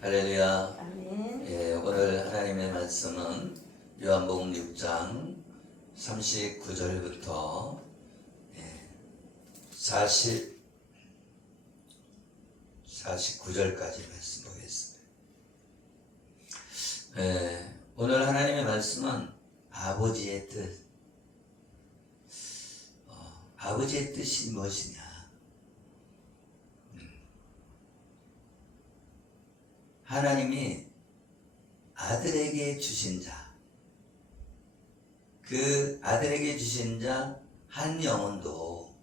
할렐루야. 아멘. 예, 오늘 하나님의 말씀은 요한복음 6장 39절부터 49절까지 말씀 보겠습니다. 오늘 하나님의 말씀은 아버지의 뜻. 아버지의 뜻이 무엇이냐? 하나님이 아들에게 주신 자, 그 아들에게 주신 자 한 영혼도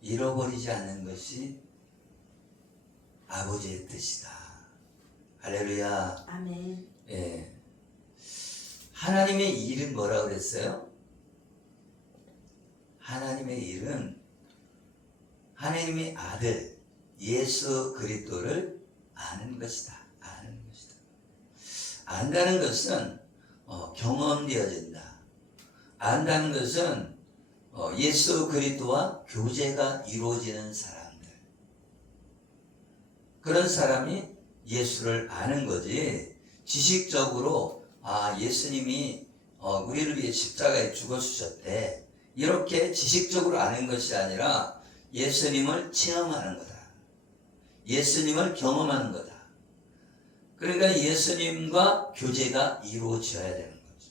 잃어버리지 않는 것이 아버지의 뜻이다. 할렐루야. 아멘. 예. 하나님의 일은 뭐라고 그랬어요? 하나님의 일은 하나님의 아들 예수 그리스도를 아는 것이다. 아는 것이다. 안다는 것은 경험되어진다. 안다는 것은 예수 그리스도와 교제가 이루어지는 사람들. 그런 사람이 예수를 아는 거지. 지식적으로 예수님이 우리를 위해 십자가에 죽어주셨대. 이렇게 지식적으로 아는 것이 아니라 예수님을 체험하는 거다. 예수님을 경험하는 거다. 그러니까 예수님과 교제가 이루어져야 되는 거죠.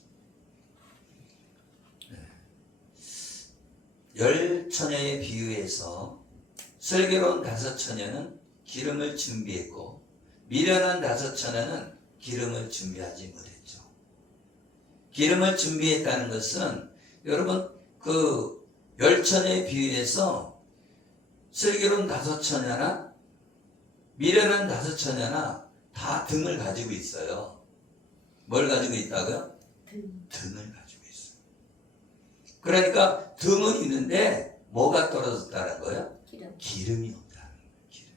열 처녀의 비유에서 슬기로운 다섯 처녀는 기름을 준비했고 미련한 다섯 처녀는 기름을 준비하지 못했죠. 기름을 준비했다는 것은 여러분 그 열 처녀의 비유에서 슬기로운 다섯 처녀나 미련한 다섯 처녀나 다 등을 가지고 있어요. 뭘 가지고 있다고요? 등을 가지고 있어요. 그러니까 등은 있는데 뭐가 떨어졌다는 거예요? 기름이 없다는 거예요. 기름.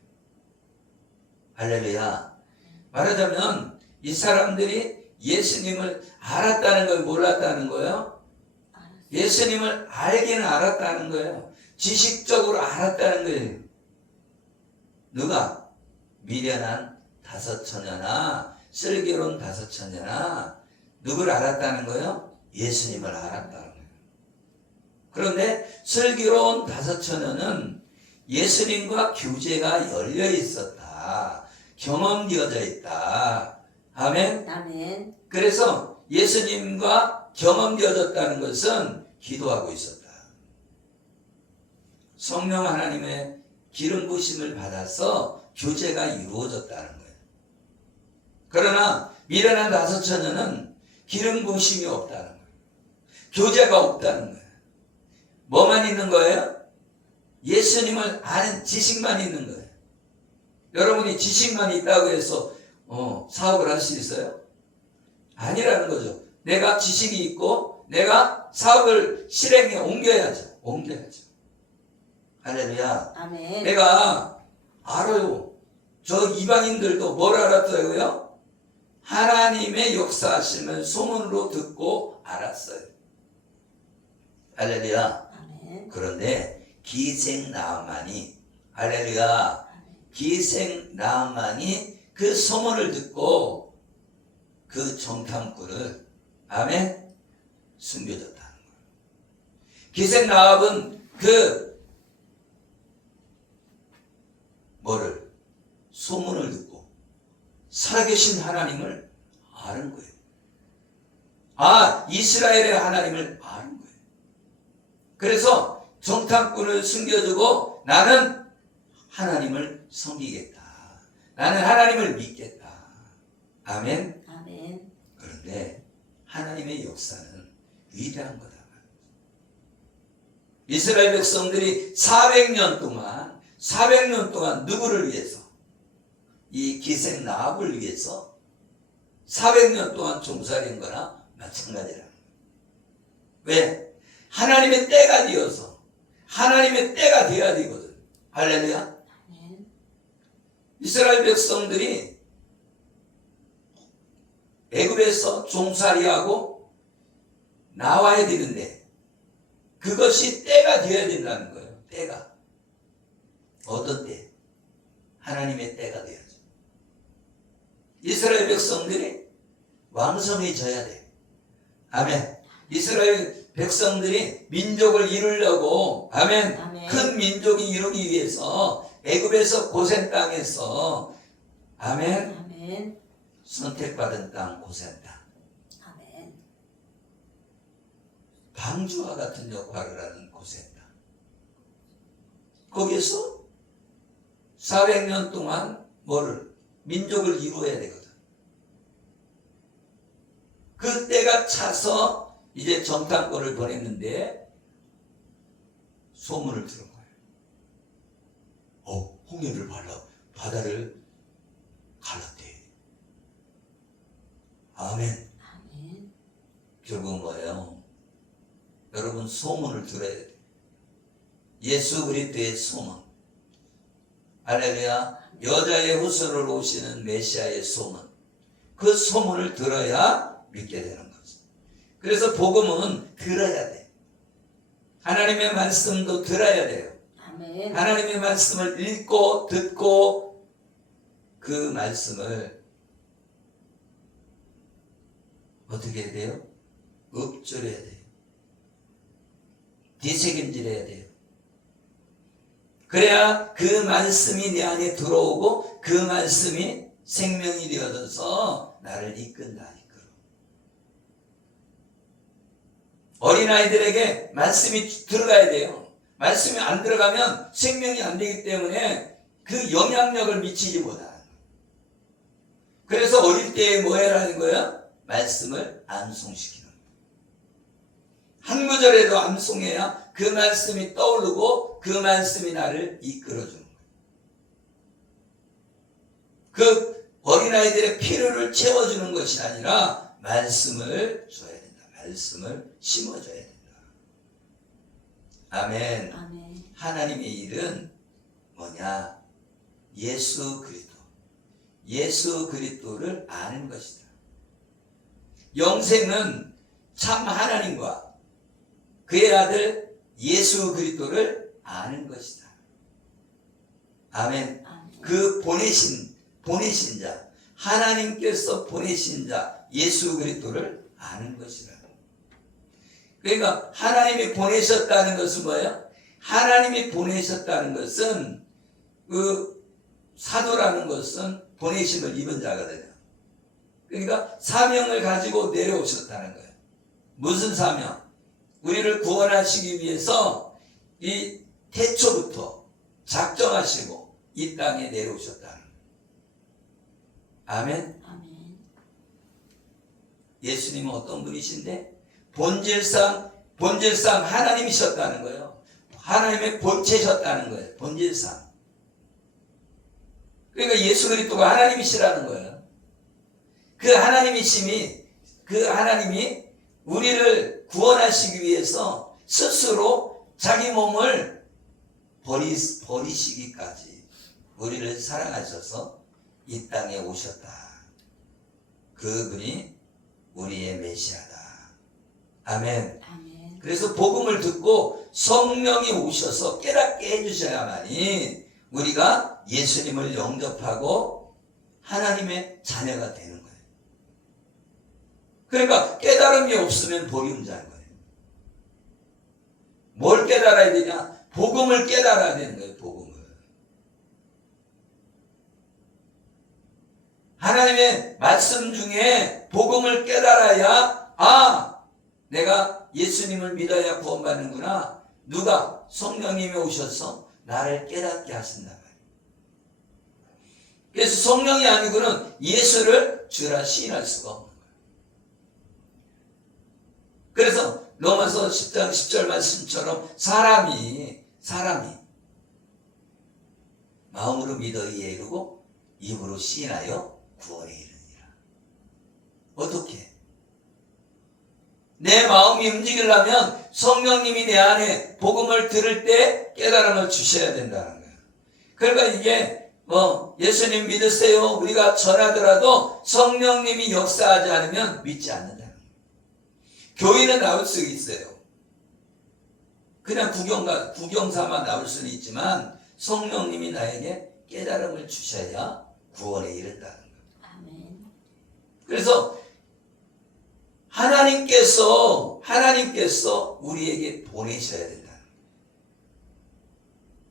할렐루야. 말하자면 이 사람들이 예수님을 알았다는 걸 몰랐다는 거예요? 예수님을 알기는 알았다는 거예요. 지식적으로 알았다는 거예요. 누가? 미련한 다섯 처녀나 슬기로운 다섯 처녀나 누구를 알았다는 거예요? 예수님을 알았다는 거예요. 그런데 슬기로운 다섯 처녀는 예수님과 교제가 열려 있었다. 경험되어져 있다. 아멘? 아멘. 그래서 예수님과 경험되어졌다는 것은 기도하고 있었다. 성령 하나님의 기름 부심을 받아서 교제가 이루어졌다는 거예요. 그러나 미련한 다섯 처녀는 기름 부심이 없다는 거예요. 교제가 없다는 거예요. 뭐만 있는 거예요? 예수님을 아는 지식만 있는 거예요. 여러분이 지식만 있다고 해서 사업을 할 수 있어요? 아니라는 거죠. 내가 지식이 있고 내가 사업을 실행에 옮겨야죠. 옮겨야죠. 할렐루야. 아멘. 내가 알아요. 저 이방인들도 뭘 알았다고요? 하나님의 역사하심을 소문으로 듣고 알았어요. 할렐루야. 아멘. 그런데 기생 나아만이 할렐루야. 기생 나아만이 그 소문을 듣고 그 정탐꾼을 아멘 숨겨졌다는 거예요. 기생 나합은 그 뭐를 소문을 듣고 살아계신 하나님을 아는 거예요. 이스라엘의 하나님을 아는 거예요. 그래서 정탐꾼을 숨겨주고 나는 하나님을 섬기겠다. 나는 하나님을 믿겠다. 아멘. 아멘. 그런데 하나님의 역사는 위대한 거다. 이스라엘 백성들이 400년 동안 누구를 위해서? 이 기생 나합을 위해서 400년 동안 종살이한 거나 마찬가지라는 거예요. 왜? 하나님의 때가 되어서 하나님의 때가 되어야 되거든. 할렐루야. 아멘. 이스라엘 백성들이 애굽에서 종살이하고 나와야 되는데 그것이 때가 되어야 된다는 거예요. 때가. 어떤 때? 하나님의 때가 되어야죠. 이스라엘 백성들이 왕성해져야 돼. 아멘. 이스라엘 백성들이 민족을 이루려고, 아멘, 아멘. 큰 민족이 이루기 위해서 애굽에서 고센 땅에서, 아멘, 아멘. 선택받은 땅 고센 땅, 아멘. 방주와 같은 역할을 하는 고센 땅, 거기에서 400년 동안 뭐를, 민족을 이루어야 되거든. 그때가 차서 이제 정탐꾼을 보냈는데 소문을 들은 거예요. 홍해를 바다를 갈랐대. 아멘. 아멘. 결국 뭐예요? 여러분, 소문을 들어야 돼요. 예수 그리스도의 소문. 할렐루야. 여자의 후손으로 오시는 메시아의 소문. 그 소문을 들어야 믿게 되는 거죠. 그래서 복음은 들어야 돼. 하나님의 말씀도 들어야 돼요. 아멘. 하나님의 말씀을 읽고 듣고 그 말씀을 어떻게 해야 돼요? 읊조려야 돼요. 되새김질해야 돼요. 그래야 그 말씀이 내 안에 들어오고 그 말씀이 생명이 되어져서 나를 이끈다. 이끌어. 어린아이들에게 말씀이 들어가야 돼요. 말씀이 안 들어가면 생명이 안 되기 때문에 그 영향력을 미치지 못하는 거예요. 그래서 어릴 때 뭐 해라는 거예요? 말씀을 암송시키는 거예요. 한 구절에도 암송해야 그 말씀이 떠오르고 그 말씀이 나를 이끌어주는 거예요. 그 어린아이들의 필요를 채워주는 것이 아니라 말씀을 줘야 된다. 말씀을 심어줘야 된다. 아멘. 아멘. 하나님의 일은 뭐냐? 예수 그리스도. 예수 그리스도를 아는 것이다. 영생은 참 하나님과 그의 아들 예수 그리스도를 아는 것이다. 아멘. 아멘. 그 보내신 자, 하나님께서 보내신 자 예수 그리스도를 아는 것이라. 그러니까 하나님이 보내셨다는 것은 뭐예요? 하나님이 보내셨다는 것은 그 사도라는 것은 보내심을 입은 자거든요. 그러니까 사명을 가지고 내려오셨다는 거예요. 무슨 사명? 우리를 구원하시기 위해서 이 태초부터 작정하시고 이 땅에 내려오셨다는 거예요. 아멘. 아멘. 예수님은 어떤 분이신데? 본질상 하나님이셨다는 거예요. 하나님의 본체셨다는 거예요. 본질상. 그러니까 예수 그리스도가 하나님이시라는 거예요. 그 하나님이심이, 그 하나님이 우리를 구원하시기 위해서 스스로 자기 몸을 버리시기까지 우리를 사랑하셔서 이 땅에 오셨다. 그분이 우리의 메시아다. 아멘. 아멘. 그래서 복음을 듣고 성령이 오셔서 깨닫게 해주셔야만이 우리가 예수님을 영접하고 하나님의 자녀가 되는 거예요. 그러니까 깨달음이 없으면 보리음자인 거예요. 뭘 깨달아야 되냐? 복음을 깨달아야 되는 거예요. 복음을. 하나님의 말씀 중에 복음을 깨달아야 내가 예수님을 믿어야 구원받는구나. 누가? 성령님이 오셔서 나를 깨닫게 하신다. 그래서 성령이 아니고는 예수를 주라 시인할 수가 없는 거예요. 그래서 로마서 10장 10절 말씀처럼 사람이 마음으로 믿어 이에 이르고 입으로 시인하여 구원에 이르니라. 어떻게? 내 마음이 움직이려면 성령님이 내 안에 복음을 들을 때 깨달음을 주셔야 된다는 거예요. 그러니까 이게 예수님 믿으세요 우리가 전하더라도 성령님이 역사하지 않으면 믿지 않는다는 거예요. 교회는 나올 수 있어요. 그냥 구경삼아 나올 수는 있지만 성령님이 나에게 깨달음을 주셔야 구원에 이른다는 거예요. 아멘. 그래서 하나님께서 우리에게 보내셔야 된다.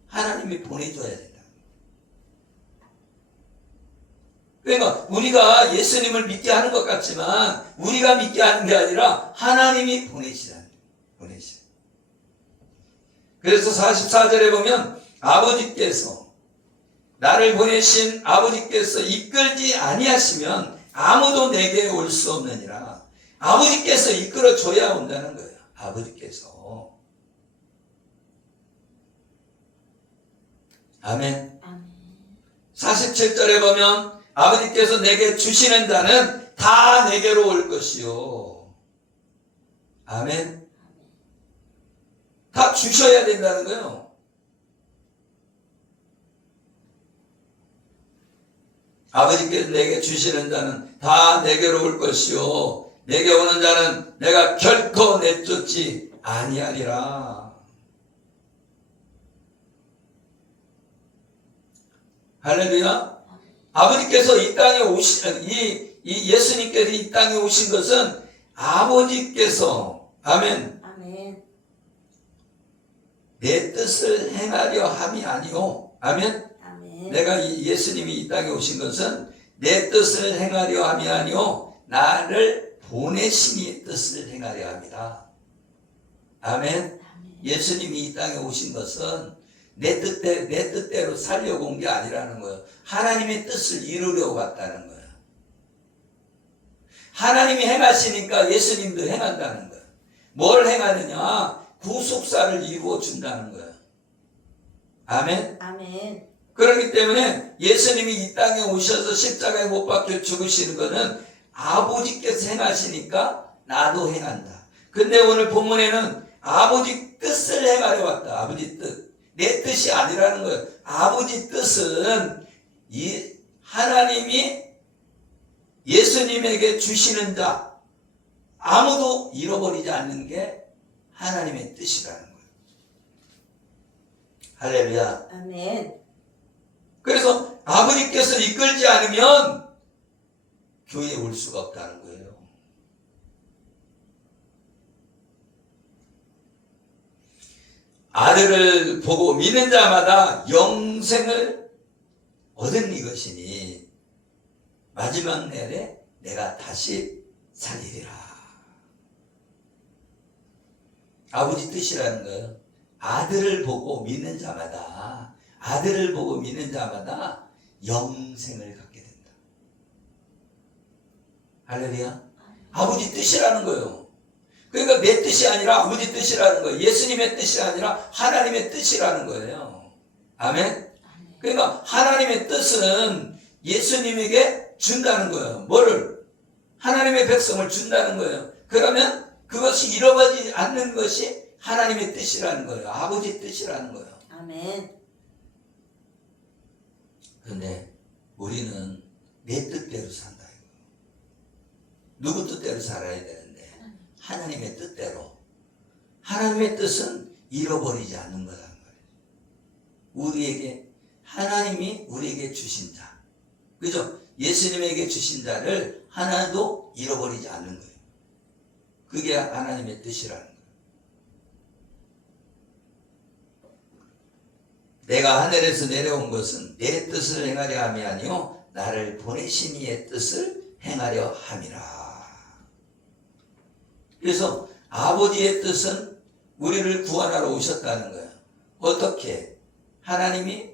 하나님이 보내줘야 된다. 그러니까 우리가 예수님을 믿게 하는 것 같지만 우리가 믿게 하는 게 아니라 하나님이 보내시라는 거예요. 보내셔. 그래서 44절에 보면 아버지께서 나를 보내신 아버지께서 이끌지 아니하시면 아무도 내게 올 수 없느니라. 아버지께서 이끌어 줘야 온다는 거예요. 아버지께서. 아멘. 아멘. 47절에 보면 아버지께서 내게 주시는 자는 다 내게로 올 것이요. 아멘. 다 주셔야 된다는 거예요. 아버지께서 내게 주시는 자는 다 내게로 올 것이요. 내게 오는 자는 내가 결코 내쫓지 아니하리라. 할렐루야. 아버지께서 이 땅에 예수님께서 이 땅에 오신 것은 아버지께서, 아멘, 아멘. 내 뜻을 행하려 함이 아니오. 아멘. 아멘. 내가 예수님이 이 땅에 오신 것은 내 뜻을 행하려 함이 아니오. 나를 보내신 이의 뜻을 행하려 함이라. 아멘. 아멘. 예수님이 이 땅에 오신 것은 내 뜻대로 살려고 온 게 아니라는 거예요. 하나님의 뜻을 이루려고 왔다는 거예요. 하나님이 행하시니까 예수님도 행한다는 거예요. 뭘 행하느냐? 구속사를 이루어 준다는 거예요. 아멘. 아멘. 그렇기 때문에 예수님이 이 땅에 오셔서 십자가에 못 박혀 죽으시는 것은 아버지께서 행하시니까 나도 행한다. 근데 오늘 본문에는 아버지 뜻을 행하려 왔다. 아버지 뜻. 내 뜻이 아니라는 거예요. 아버지 뜻은 이 하나님이 예수님에게 주시는 자 아무도 잃어버리지 않는 게 하나님의 뜻이라는 거예요. 할렐루야. 아멘. 그래서 아버지께서 이끌지 않으면 교회에 올 수가 없다는 거예요. 아들을 보고 믿는 자마다 영생을 얻은 이것이니 마지막 날에 내가 다시 살리리라. 아버지 뜻이라는 거예요. 아들을 보고 믿는 자마다 영생을 갖게 된다. 할렐루야. 아버지 뜻이라는 거예요. 그러니까 내 뜻이 아니라 아버지 뜻이라는 거예요. 예수님의 뜻이 아니라 하나님의 뜻이라는 거예요. 아멘. 그러니까 하나님의 뜻은 예수님에게 준다는 거예요. 뭐를? 하나님의 백성을 준다는 거예요. 그러면 그것이 잃어버리지 않는 것이 하나님의 뜻이라는 거예요. 아버지 뜻이라는 거예요. 아멘. 그런데 우리는 내 뜻대로 산다. 누구 뜻대로 살아야 되는데 하나님의 뜻대로. 하나님의 뜻은 잃어버리지 않는 거란 말이에요. 하나님이 우리에게 주신 자, 그죠? 예수님에게 주신 자를 하나도 잃어버리지 않는 거예요. 그게 하나님의 뜻이라는 거예요. 내가 하늘에서 내려온 것은 내 뜻을 행하려 함이 아니요 나를 보내신 이의 뜻을 행하려 함이라. 그래서 아버지의 뜻은 우리를 구원하러 오셨다는 거예요. 어떻게? 하나님이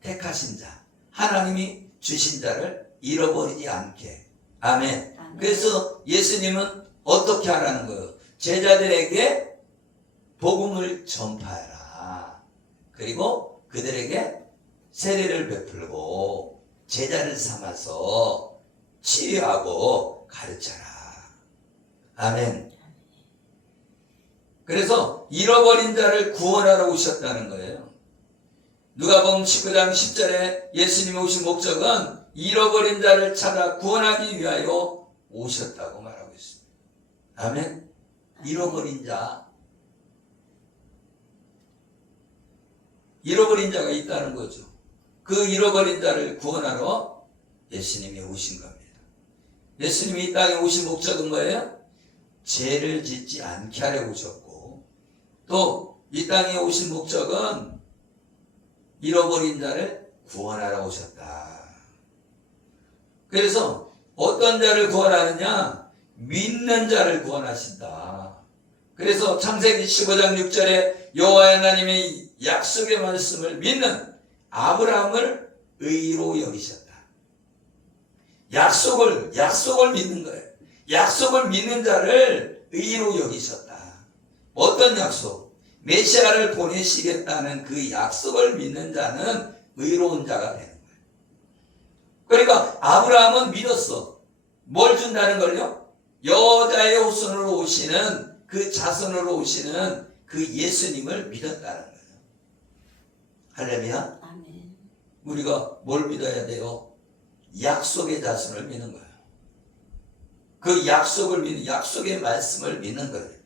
택하신 자, 하나님이 주신 자를 잃어버리지 않게. 아멘. 아멘. 그래서 예수님은 어떻게 하라는 거예요? 제자들에게 복음을 전파하라. 그리고 그들에게 세례를 베풀고 제자를 삼아서 치유하고 가르쳐라. 아멘. 그래서 잃어버린 자를 구원하러 오셨다는 거예요. 누가복음 19장 10절에 예수님이 오신 목적은 잃어버린 자를 찾아 구원하기 위하여 오셨다고 말하고 있습니다. 아멘. 잃어버린 자가 있다는 거죠. 그 잃어버린 자를 구원하러 예수님이 오신 겁니다. 예수님이 이 땅에 오신 목적은 뭐예요? 죄를 짓지 않게 하려고 오셨고, 또 이 땅에 오신 목적은 잃어버린 자를 구원하러 오셨다. 그래서 어떤 자를 구원하느냐? 믿는 자를 구원하신다. 그래서 창세기 15장 6절에 여호와 하나님의 약속의 말씀을 믿는 아브라함을 의로 여기셨다. 약속을 믿는 거예요. 약속을 믿는 자를 의로 여기셨다. 어떤 약속? 메시아를 보내시겠다는 그 약속을 믿는 자는 의로운 자가 되는 거예요. 그러니까 아브라함은 믿었어. 뭘 준다는 걸요? 여자의 후손으로 오시는 그 자손으로 오시는 그 예수님을 믿었다는 거예요. 할렐루야. 아멘. 우리가 뭘 믿어야 돼요? 약속의 자손을 믿는 거예요. 그 약속을 믿는, 약속의 말씀을 믿는 거예요.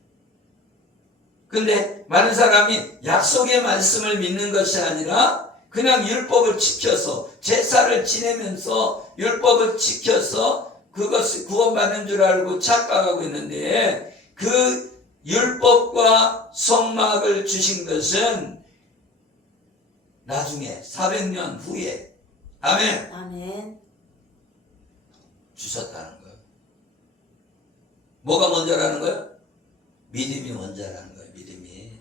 근데 많은 사람이 약속의 말씀을 믿는 것이 아니라 그냥 율법을 지켜서 제사를 지내면서 율법을 지켜서 그것을 구원받는 줄 알고 착각하고 있는데, 그 율법과 성막을 주신 것은 나중에 400년 후에 아멘 아멘. 주셨다는 거예요. 뭐가 먼저라는 거예요? 믿음이 먼저라는 거예요. 믿음이.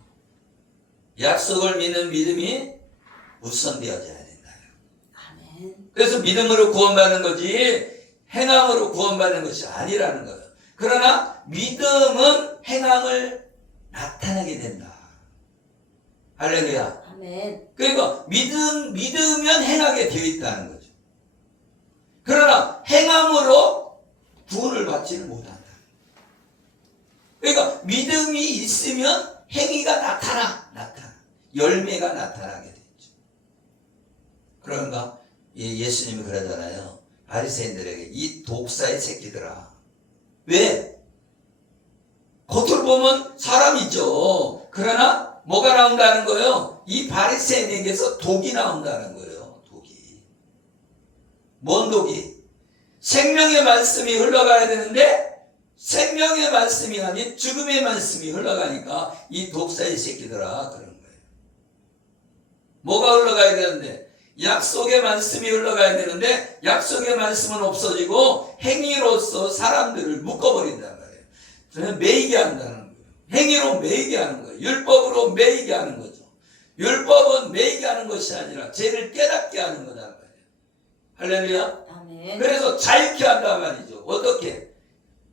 약속을 믿는 믿음이 우선되어져야 된다. 아멘. 그래서 믿음으로 구원받는 거지 행함으로 구원받는 것이 아니라는 거예요. 그러나 믿음은 행함을 나타내게 된다. 할렐루야. 아멘. 그러니까 믿으면 행하게 되어 있다는 거죠. 그러나 행함으로 구원을 받지는 못한다. 그러니까 믿음이 있으면 행위가 나타나. 열매가 나타나게 되죠. 그런가? 예수님이 그러잖아요. 바리새인들에게 이 독사의 새끼들아. 왜? 겉으로 보면 사람이죠. 그러나 뭐가 나온다는 거예요? 이 바리새인에게서 독이 나온다는 거예요. 독이. 뭔 독이? 생명의 말씀이 흘러가야 되는데 생명의 말씀이 아닌 죽음의 말씀이 흘러가니까 이 독사의 새끼들아 그런 거예요. 뭐가 흘러가야 되는데? 약속의 말씀이 흘러가야 되는데 약속의 말씀은 없어지고 행위로서 사람들을 묶어버린단 말이에요. 저는 매이게 한다는 거예요. 행위로 매이게 하는 거예요. 율법으로 매이게 하는 거죠. 율법은 매이게 하는 것이 아니라 죄를 깨닫게 하는 거단 말이에요. 할렐루야. 아멘. 그래서 자유케 한단 말이죠. 어떻게?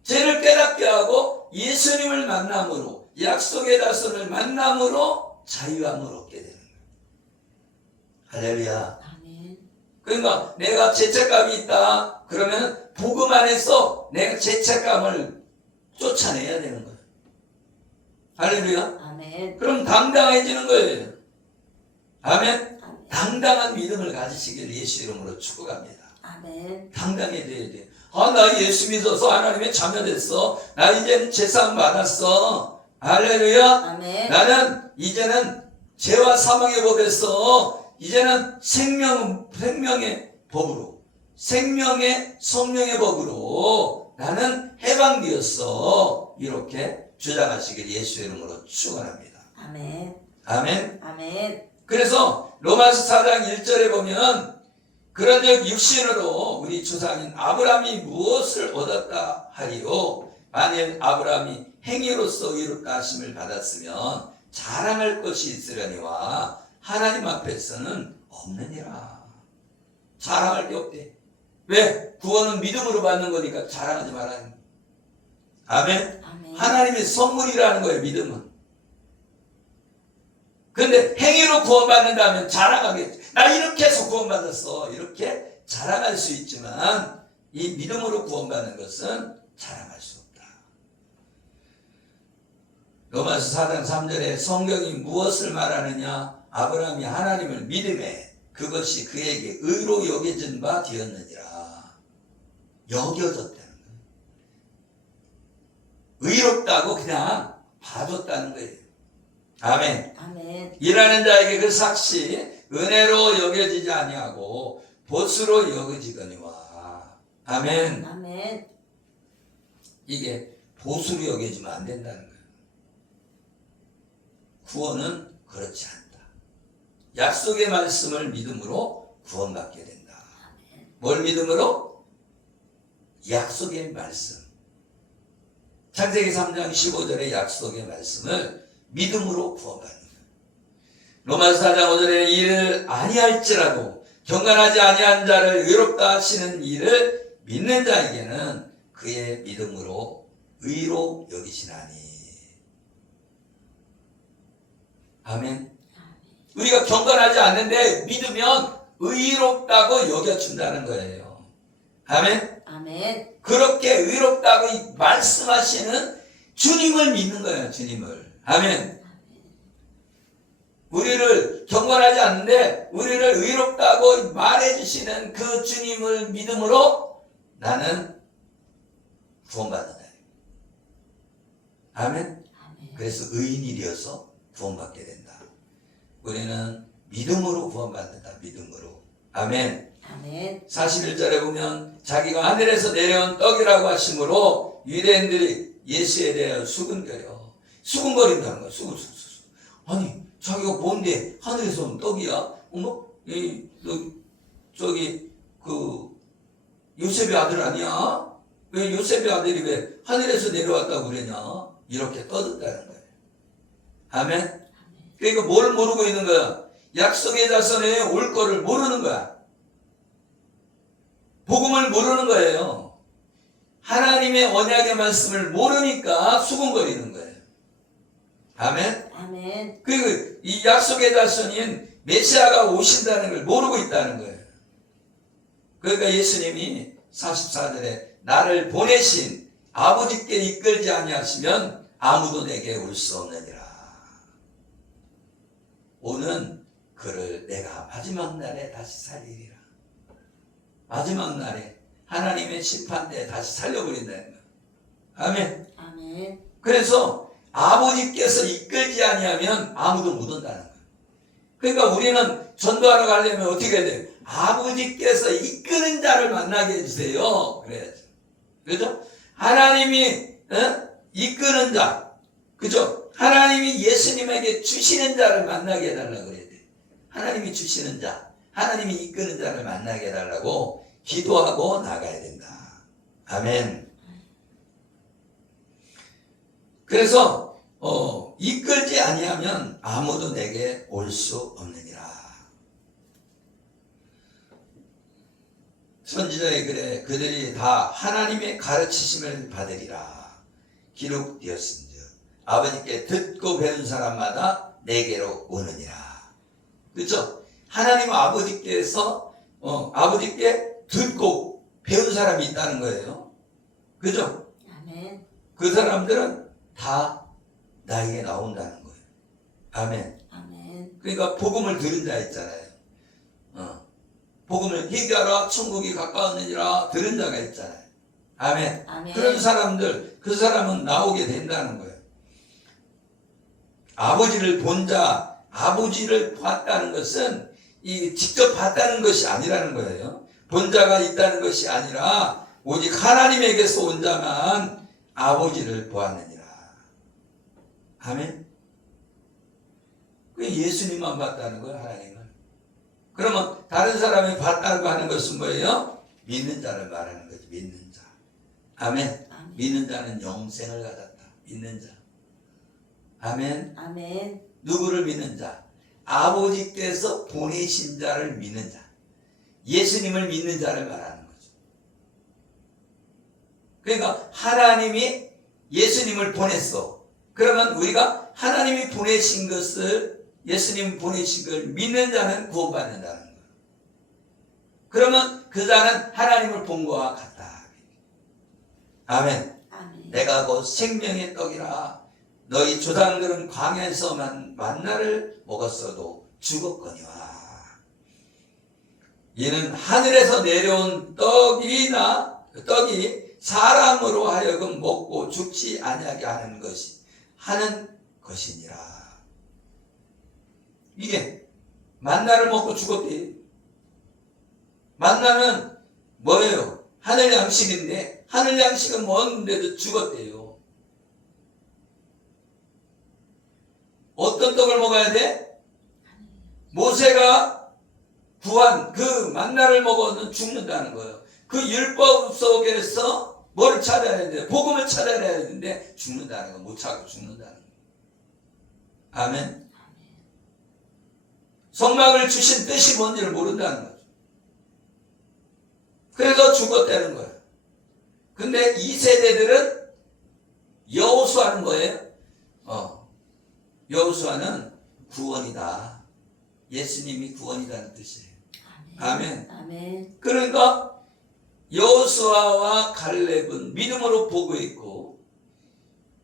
죄를 깨닫게 하고 예수님을 만남으로, 약속의 자손을 만남으로 자유함을 얻게 되는 거예요. 할렐루야. 아멘. 그러니까 내가 죄책감이 있다 그러면 복음 안에서 내가 죄책감을 쫓아내야 되는 거예요. 할렐루야. 아멘. 그럼 당당해지는 거예요. 아멘. 아멘. 당당한 믿음을 가지시기를 예수 이름으로 축복합니다. 아멘. 당당해야 돼. 나 예수 믿어서 하나님의 자녀 됐어. 나 이제는 제사함 받았어. 할렐루야. 아멘. 나는 이제는 죄와 사망의 법에서 이제는 생명의 법으로, 생명의 성령의 법으로 나는 해방되었어. 이렇게 주장하시길 예수 이름으로 축원합니다. 아멘. 아멘. 아멘. 그래서 로마서 4장 1절에 보면 그런즉 육신으로 우리 조상인 아브라함이 무엇을 얻었다 하리요? 만일 아브라함이 행위로서 의롭다 하심을 받았으면 자랑할 것이 있으려니와 하나님 앞에서는 없느니라. 자랑할 게 없대. 왜? 구원은 믿음으로 받는 거니까 자랑하지 말아야 돼. 아멘. 아멘. 하나님의 선물이라는 거예요. 믿음은. 근데 행위로 구원받는다면 자랑하겠지. 나 이렇게 해서 구원받았어. 이렇게 자랑할 수 있지만 이 믿음으로 구원받는 것은 자랑할 수 없다. 로마서 4장 3절에 성경이 무엇을 말하느냐? 아브라함이 하나님을 믿음에 그것이 그에게 의로 여겨진 바 되었느니라. 여겨졌다는 거예요. 의롭다고 그냥 봐줬다는 거예요. 아멘. 아멘. 일하는 자에게 그 삭시 은혜로 여겨지지 아니하고 보수로 여겨지거니와. 아멘. 아멘. 이게 보수로 여겨지면 안 된다는 거예요. 구원은 그렇지 않다. 약속의 말씀을 믿음으로 구원받게 된다. 뭘 믿음으로? 약속의 말씀. 창세기 3장 15절의 약속의 말씀을 믿음으로 구원받는 거예요. 로마서 4장 5절에 이를 아니할지라도 경건하지 아니한 자를 의롭다 하시는 이를 믿는 자에게는 그의 믿음으로 의로 여기시나니. 아멘. 우리가 경건하지 않는데 믿으면 의롭다고 여겨준다는 거예요. 아멘. 아멘. 그렇게 의롭다고 말씀하시는 주님을 믿는 거예요. 주님을. 아멘. 우리를 경건하지 않는데 우리를 의롭다고 말해주시는 그 주님을 믿음으로 나는 구원받는다. 아멘. 아멘. 그래서 의인이 되어서 구원받게 된다. 우리는 믿음으로 구원받는다. 믿음으로. 아멘. 아멘. 41절에 보면 자기가 하늘에서 내려온 떡이라고 하심으로 유대인들이 예수에 대하여 수군거린다는 거야. 아니 자기가 뭔데 하늘에서 온 떡이야? 어머? 요셉의 아들 아니야? 왜 요셉의 아들이 왜 하늘에서 내려왔다고 그러냐? 이렇게 떠든다는 거예요. 아멘. 그러니까 뭘 모르고 있는 거야? 약속의 자손에 올 거를 모르는 거야. 복음을 모르는 거예요. 하나님의 언약의 말씀을 모르니까 수군거리는 거예요. 아멘. 아멘. 그리고 이 약속의 자손인 메시아가 오신다는 걸 모르고 있다는 거예요. 그러니까 예수님이 44절에 나를 보내신 아버지께 이끌지 아니하시면 아무도 내게 올 수 없느니라. 오는 그를 내가 마지막 날에 다시 살리리라. 마지막 날에 하나님의 심판대에 다시 살려버린다는 거예요. 아멘. 아멘. 그래서 아버지께서 이끌지 아니하면 아무도 못 온다는 거예요. 그러니까 우리는 전도하러 가려면 어떻게 해야 돼요? 아버지께서 이끄는 자를 만나게 해주세요. 그래야죠. 그죠? 하나님이 이끄는 자, 그죠? 하나님이 예수님에게 주시는 자를 만나게 해달라고 그래야 돼요. 하나님이 주시는 자, 하나님이 이끄는 자를 만나게 해달라고 기도하고 나가야 된다. 아멘. 그래서 이끌지 아니하면 아무도 내게 올 수 없느니라. 선지자의 글에 그들이 다 하나님의 가르치심을 받으리라 기록되었은즉 아버지께 듣고 배운 사람마다 내게로 오느니라. 그렇죠? 하나님 아버지께서 아버지께 듣고 배운 사람이 있다는 거예요. 그죠? 아멘. 그 사람들은 다 나에게 나온다는 거예요. 아멘. 아멘. 그러니까 복음을 들은 자 있잖아요. 복음을 회개하라 천국이 가까웠느니라 들은 자가 있잖아요. 아멘. 아멘. 그런 사람들, 그 사람은 나오게 된다는 거예요. 아버지를 본 자, 아버지를 봤다는 것은 이 직접 봤다는 것이 아니라는 거예요. 본 자가 있다는 것이 아니라 오직 하나님에게서 온 자만 아버지를 보았느니라. 아멘. 그 예수님만 봤다는 거예요, 하나님을. 그러면 다른 사람이 봤다고 하는 것은 뭐예요? 믿는 자를 말하는 거지, 믿는 자. 아멘. 아멘. 믿는 자는 영생을 가졌다. 믿는 자. 아멘. 아멘. 누구를 믿는 자? 아버지께서 보내신 자를 믿는 자. 예수님을 믿는 자를 말하는 거죠. 그러니까 하나님이 예수님을 보냈어. 그러면 우리가 하나님이 보내신 것을, 예수님 보내신 걸 믿는 자는 구원받는다는 거예요. 그러면 그 자는 하나님을 본 것과 같다. 아멘. 아멘. 내가 곧 생명의 떡이라. 너희 조상들은 광야에서만 만나를 먹었어도 죽었거니와. 이는 하늘에서 내려온 떡이 사람으로 하여금 먹고 죽지 아니하게 하는 것이니라. 이게 만나를 먹고 죽었대. 만나는 뭐예요? 하늘 양식인데 하늘 양식은 먹었는데도 죽었대요. 어떤 떡을 먹어야 돼? 모세가 구한 그 만나를 먹어는 죽는다는 거예요. 그 율법 속에서 뭐를 찾아야 돼? 복음을 찾아야 되는데 죽는다는 거, 못 찾고 죽는다는 거. 아멘. 성막을 주신 뜻이 뭔지를 모른다는 거죠. 그래서 죽었다는 거예요. 근데 이 세대들은 여호수아는 뭐예요? 여호수아는 구원이다. 예수님이 구원이라는 뜻이에요. 아멘. 아멘. 그러니까 여호수아와 갈렙은 믿음으로 보고했고,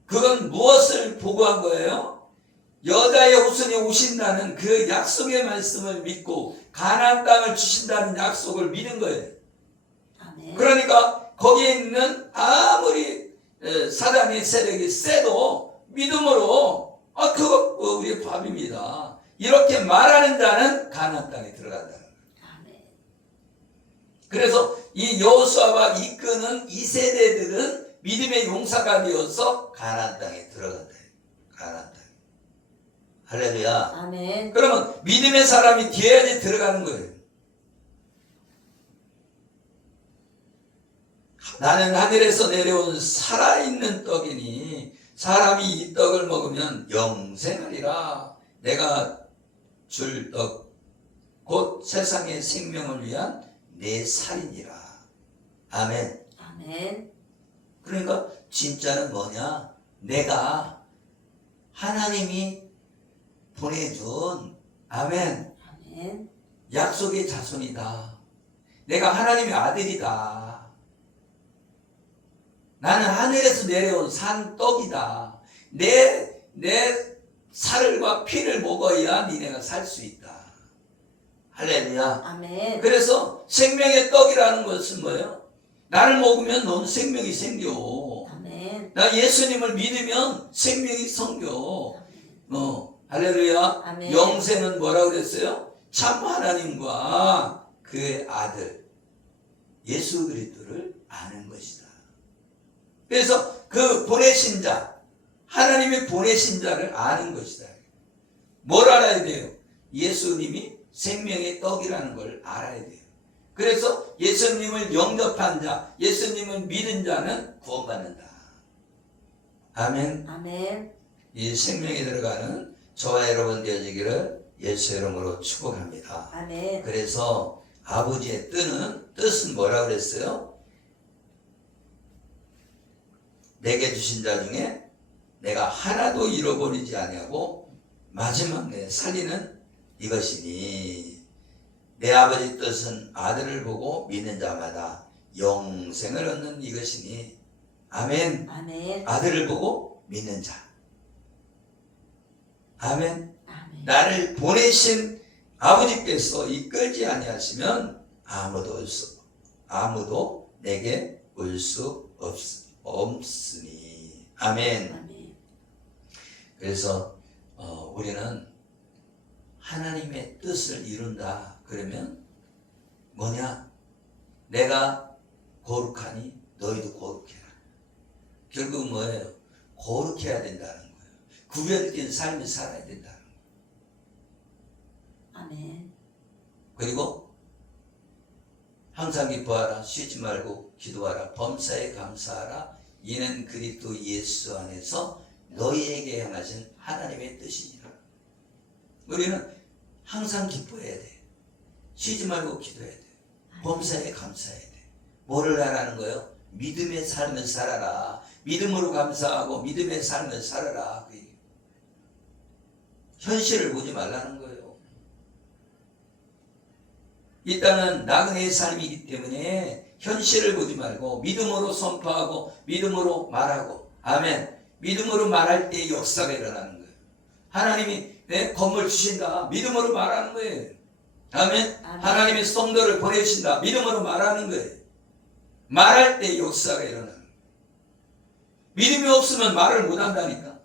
그건 무엇을 보고한 거예요? 여자의 후손이 오신다는 그 약속의 말씀을 믿고 가나안 땅을 주신다는 약속을 믿은 거예요. 아멘. 그러니까 거기에 있는 아무리 사단의 세력이 세도 믿음으로 그거 우리의 밥입니다. 이렇게 말하는 자는 가나안 땅에 들어간다는 거예요. 아멘. 그래서 이 여호수아가 이끄는 이 세대들은 믿음의 용사가 되어서 가나안 땅에 들어간다. 가나안 땅에. 할렐루야. 아멘. 그러면 믿음의 사람이 되어야지 들어가는 거예요. 나는 하늘에서 내려온 살아있는 떡이니 사람이 이 떡을 먹으면 영생하리라. 내가 줄 떡 곧 세상의 생명을 위한 내 살이니라. 아멘. 아멘. 그러니까 진짜는 뭐냐? 내가 하나님이 보내준 아멘 아멘. 약속의 자손이다. 내가 하나님의 아들이다. 나는 하늘에서 내려온 산 떡이다. 내 살과 피를 먹어야 니네가 살 수 있다. 할렐루야. 아멘. 그래서 생명의 떡이라는 것은 뭐예요? 나를 먹으면 넌 생명이 생겨. 아멘. 나 예수님을 믿으면 생명이 생겨. 할렐루야. 아멘. 영생은 뭐라고 그랬어요? 참 하나님과 그의 아들 예수 그리스도를 아는 것이다. 그래서 그 보내신 자, 하나님이 보내신 자를 아는 것이다. 뭘 알아야 돼요? 예수님이 생명의 떡이라는 걸 알아야 돼요. 그래서 예수님을 영접한 자, 예수님을 믿은 자는 구원받는다. 아멘. 아멘. 이 생명에 들어가는 저와 여러분 되어지기를 예수 이름으로 축복합니다. 아멘. 그래서 아버지의 뜻은 뭐라고 그랬어요? 내게 주신 자 중에 내가 하나도 잃어버리지 아니하고 마지막 내 살리는 이것이니 내 아버지 뜻은 아들을 보고 믿는 자마다 영생을 얻는 이것이니 아멘. 아멘. 아들을 보고 믿는 자. 아멘. 아멘. 나를 보내신 아버지께서 이끌지 아니하시면 아무도 내게 올 수 없으니. 아멘. 아멘. 그래서 우리는 하나님의 뜻을 이룬다. 그러면 뭐냐? 내가 거룩하니 너희도 거룩해라. 결국 뭐예요? 거룩해야 된다는 거예요. 구별된 삶을 살아야 된다는 거예요. 아멘. 그리고 항상 기뻐하라. 쉬지 말고 기도하라. 범사에 감사하라. 이는 그리스도 예수 안에서 너희에게 향하신 하나님의 뜻이니라. 우리는 항상 기뻐해야 돼. 쉬지 말고 기도해야 돼. 범사에 감사해야 돼. 뭐를 하라는 거예요? 믿음의 삶을 살아라. 믿음으로 감사하고 믿음의 삶을 살아라. 그 얘기. 현실을 보지 말라는 거예요. 이 땅은 나그네의 삶이기 때문에 현실을 보지 말고 믿음으로 선포하고 믿음으로 말하고 아멘. 믿음으로 말할 때 역사가 일어나는 거예요. 하나님이 내 건물 주신다. 믿음으로 말하는 거예요. 아멘. 아멘. 하나님이 성도를 보내주신다. 믿음으로 말하는 거예요. 말할 때 역사가 일어나는 거예요. 믿음이 없으면 말을 못한다니까.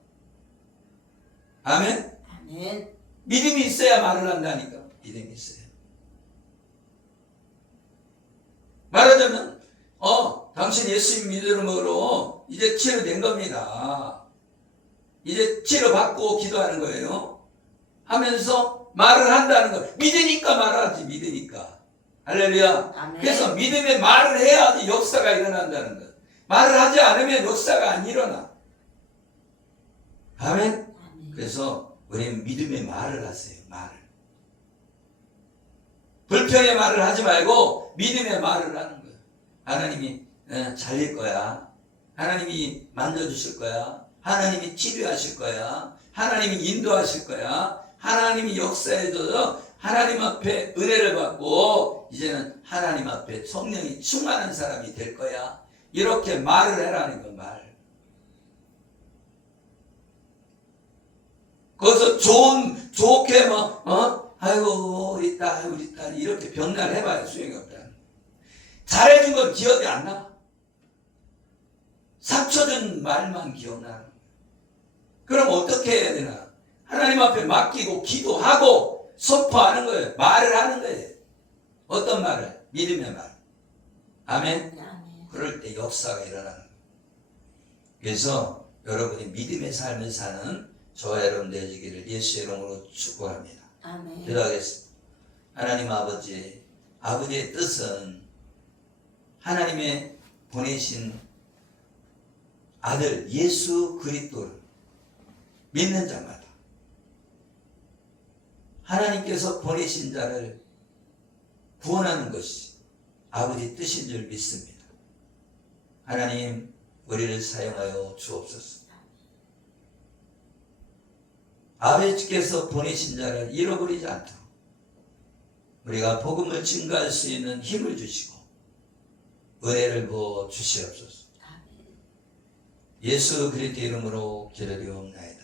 아멘. 아멘. 믿음이 있어야 말을 한다니까. 믿음이 있어요. 말하자면 당신 예수 믿음으로 이제 치료된 겁니다. 이제 치료받고 기도하는 거예요. 하면서 말을 한다는 거. 믿으니까 말하지, 믿으니까. 할렐루야. 아멘. 그래서 믿음의 말을 해야지 역사가 일어난다는 거. 말을 하지 않으면 역사가 안 일어나. 아멘. 아멘. 그래서 우리는 믿음의 말을 하세요. 말을. 불평의 말을 하지 말고 믿음의 말을 하는 거예요. 하나님이 잘릴 거야. 하나님이 만져주실 거야. 하나님이 치료하실 거야. 하나님이 인도하실 거야. 하나님이 역사해줘서 하나님 앞에 은혜를 받고 이제는 하나님 앞에 성령이 충만한 사람이 될 거야. 이렇게 말을 해라는 거, 말. 거기서 좋게 아이고, 우리 딸, 이렇게 병날 해봐야 소용이 없다. 잘해준 건 기억이 안 나. 상처준 말만 기억나는 거야. 그럼 어떻게 해야 되나? 하나님 앞에 맡기고 기도하고 선포하는 거예요. 말을 하는 거예요. 어떤 말을? 믿음의 말. 아멘. 아멘. 그럴 때 역사가 일어나는 거예요. 그래서 여러분이 믿음의 삶을 사는 저와 여러분 되시기를 예수의 이름으로 축복합니다. 아멘. 기도하겠습니다. 하나님 아버지, 아버지의 뜻은 하나님의 보내신 아들 예수 그리스도를 믿는 자마다 하나님께서 보내신 자를 구원하는 것이 아버지 뜻인 줄 믿습니다. 하나님, 우리를 사용하여 주옵소서. 아버지께서 보내신 자를 잃어버리지 않도록 우리가 복음을 증거할 수 있는 힘을 주시고 은혜를 부어 주시옵소서. 아멘. 예수 그리스도 이름으로 기도드리옵나이다.